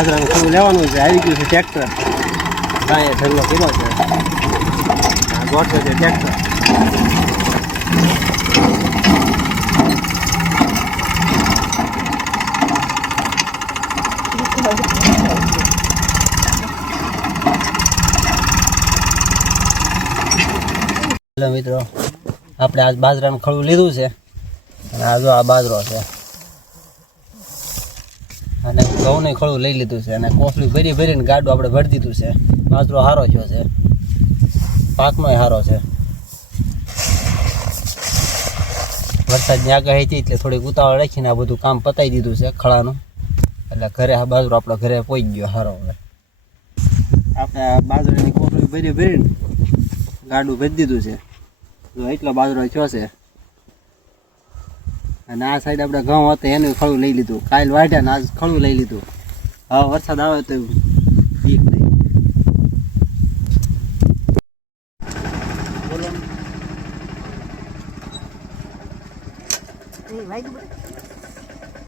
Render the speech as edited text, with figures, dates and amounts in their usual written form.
બાજરાનું ખડું લેવાનું છે. આવી ગયું છે ટ્રેક્ટર. ગાયે ઢગલો કર્યો છે. ગોઠવે છે ટ્રેક્ટર. હેલો મિત્રો, આપણે આજ બાજરાનું ખડું લીધું છે અને આ જો આ બાજરો છે અને ઘઉંનું ખડું લઈ લીધું છે અને કોફલી ભરી ભરીને ગાડું આપણે ભરી દીધું છે. બાજરો સારો થયો છે, પાકનોય સારો છે. વરસાદની આગાહી હતી એટલે થોડીક ઉતાવળ રાખીને આ બધું કામ પતાવી દીધું છે ખળાનું. એટલે ઘરે આ બાજરો આપણો ઘરે પહોંચી ગયો સારો. હવે આપણે આ બાજરાની કોફલી ભરી ભરીને ગાડું ભરી દીધું છે. જો એટલો બાજરો થયો છે અને આ સાઈડ આપણે ઘઉં હતા એનું ખડું લઈ લીધું. કાલ વાઢ્યા ને આજ ખડું લઈ લીધું. હવે વરસાદ આવે તો બીક નહીં. બોલો